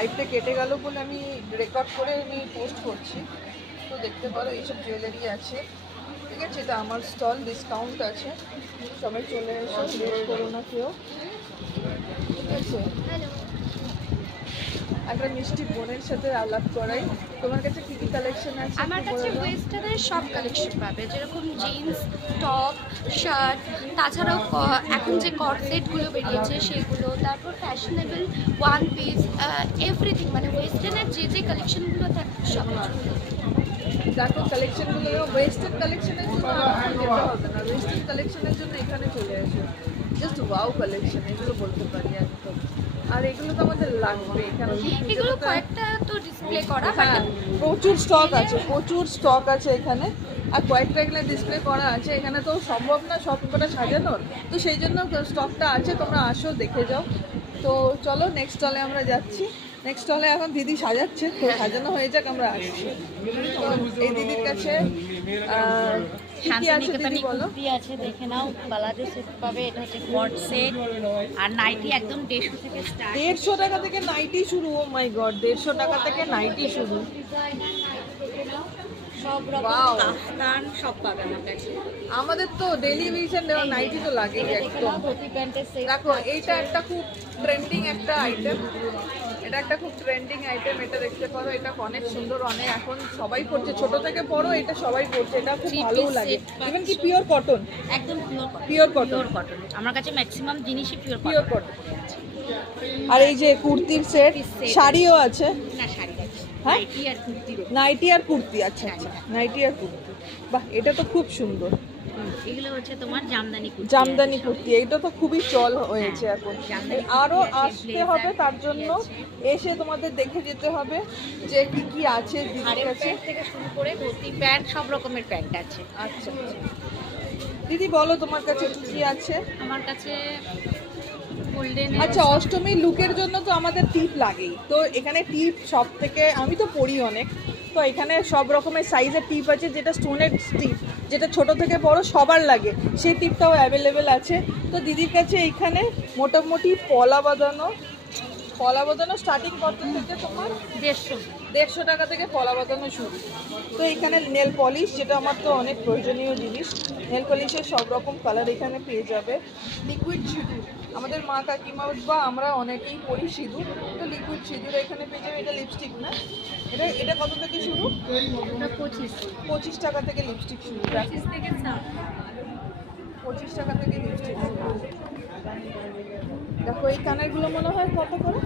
লাইভটা কেটে গেল বলে আমি রেকর্ড করে আমি পোস্ট করছি। তো দেখতে পারো এইসব জুয়েলারি আছে, ঠিক আছে। এটা আমার স্টল, ডিসকাউন্ট আছে, সবাই চলে এসো, লেট করো না কেউ, ঠিক আছে। একটা মিষ্টি বোনের সাথে আলাপ করাই। তোমার কাছে কি কি কালেকশন আছে? আমার কাছে ওয়েস্টার্নের সব কালেকশন পাবে, যেরকম জিন্স, টপ, শার্ট, তাছাড়াও এখন যে কর্সেটগুলো বেরিয়েছে সেগুলো, তারপর ফ্যাশনেবল ওয়ান পিস, এভরিথিং, মানে ওয়েস্টার্নের যে যে কালেকশনগুলো থাকে সব কিছু। দেখো কালেকশনগুলো, ওয়েস্টার্ন কালেকশনের জন্য আমাকে যেতে হবে না, ওয়েস্টার্ন কালেকশনের জন্য এখানে চলে আসো। জাস্ট ওয়াও কালেকশন এগুলো বলতে পারি একদম। আর এগুলো তো আমাদের লাগবে, কারণ এগুলো কয়েকটা তো ডিসপ্লে করা, হ্যাঁ প্রচুর স্টক আছে, প্রচুর স্টক আছে এখানে। আর কয়েকটা এগুলো ডিসপ্লে করা আছে, এখানে তো সম্ভব না সব কটা সাজানোর, তো সেই জন্য স্টকটা আছে, তোমরা আসো দেখে যাও। তো চলো নেক্সট স্টলে আমরা যাচ্ছি। নেক্সট স্টলে এখন দিদি সাজাচ্ছে, তো সাজানো হয়ে যাক, আমরা আসছি। এই দিদির কাছে কি কি আছে দিদি বলো? কুর্তি আছে, দেখে নাও। বালাজো সেট পাবে, এটা হচ্ছে কট সেট। আর নাইটি একদম 150 থেকে স্টার্ট। 150 টাকা থেকে নাইটি শুরু। ও মাই গড, 150 টাকা থেকে নাইটি শুরু। সব রকম Wow. কাফতান সব পাবে আমার কাছে। আমাদের তো ডেইলি ওয়েজের নাইটি তো লাগেই একদম। ধুতি প্যান্টের সেট। দেখো এইটা একটা খুব ট্রেন্ডিং একটা আইটেম, এটা একটা খুব ট্রেন্ডিং আইটেম। এটা দেখতে পারো, এটা অনেক সুন্দর, অনেক এখন সবাই পড়ছে, ছোট থেকে বড় এটা সবাই পড়ছে, এটা খুব ভালো লাগে। ইভেন কি পিওর কটন, একদম পিওর কটন, পিওর কটন। আমার কাছে ম্যাক্সিমাম জিনিসই পিওর পিওর কটন। আর এই যে কুর্তির সেট, শাড়িও আছে। না, শাড়ি আছে, হ্যাঁ? নাইটি আর কুর্তি। নাইটি আর কুর্তি, আচ্ছা আচ্ছা, নাইটি আর কুর্তি। বাহ, এটা তো খুব সুন্দর। এগুলো হচ্ছে তোমার জামদানি কুর্তি। জামদানি কুর্তি, এইটা তো খুবই চল হয়েছে এখন। জামদানি আরো কুর্তি আছে, আসতে blazer হবে, তার কুর্তি জন্য আছে। এসে তোমাদের দেখে যেতে হবে যে কি কি আছে দিদির হারের কাছে। প্যান্ট থেকে শুরু করে ধুতি প্যান্ট, সব রকমের প্যান্ট আছে। আচ্ছা আচ্ছা, দিদি বলো তোমার কাছে কি কি আছে? আমার কাছে গোল্ডেন। আচ্ছা, অষ্টমীর লুকের জন্য তো আমাদের টিপ লাগেই, তো এখানে টিপ সব থেকে, আমি তো পরি অনেক, তো এখানে সব রকমের সাইজের টিপ আছে, যেটা স্টোনের টিপ, যেটা ছোট থেকে বড় সবার লাগে, সেই টিপটাও অ্যাভেলেবেল আছে। তো দিদির কাছে এখানে মোটামুটি পলা বাঁধানো স্টার্টিং কত থেকে তোমার? 150 টাকা থেকে পলা বাঁধানো শুরু। তো এখানে নেল পলিশ, যেটা আমার তো অনেক প্রয়োজনীয় জিনিস, নেল পলিশের সব রকম কালার এখানে পেয়ে যাবে। লিকুইড সিঁদুর, আমাদের মা কাকিমা বা আমরা অনেকেই পরি সিঁদুর, তো লিকুইড সিঁদুর এখানে পেয়ে যাবে। এটা লিপস্টিক না, এটা এটা কত থেকে শুরু? 25 টাকা থেকে লিপস্টিক শুরু। 25 টাকা থেকে লিপস্টিক শুরু। দেখো এই কানেরগুলো মনে হয় কত করে?